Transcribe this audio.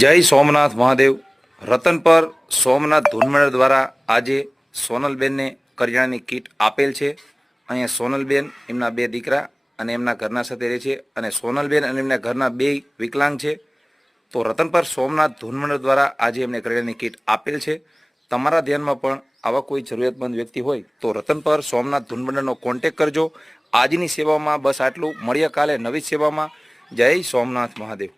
જય સોમનાથ મહાદેવ. રતન પર સોમનાથ ધૂનમંડળ દ્વારા આજે સોનલબેનને કરિયાણાની કીટ આપેલ છે. અહીંયા સોનલબેન એમના 2 દીકરા અને એમના ઘરના સાથે રહે છે અને સોનલબેન અને એમના ઘરના 2 વિકલાંગ છે. તો રતન પર સોમનાથ ધૂનમંડળ દ્વારા આજે એમને કરિયાણાની કીટ આપેલ છે. તમારા ધ્યાનમાં પણ આવા કોઈ જરૂરિયાતમંદ વ્યક્તિ હોય તો રતન પર સોમનાથ ધૂનમંડળનો કોન્ટેક કરજો. આજની સેવામાં બસ આટલું. મળીએ કાલે નવી સેવામાં. જય સોમનાથ મહાદેવ.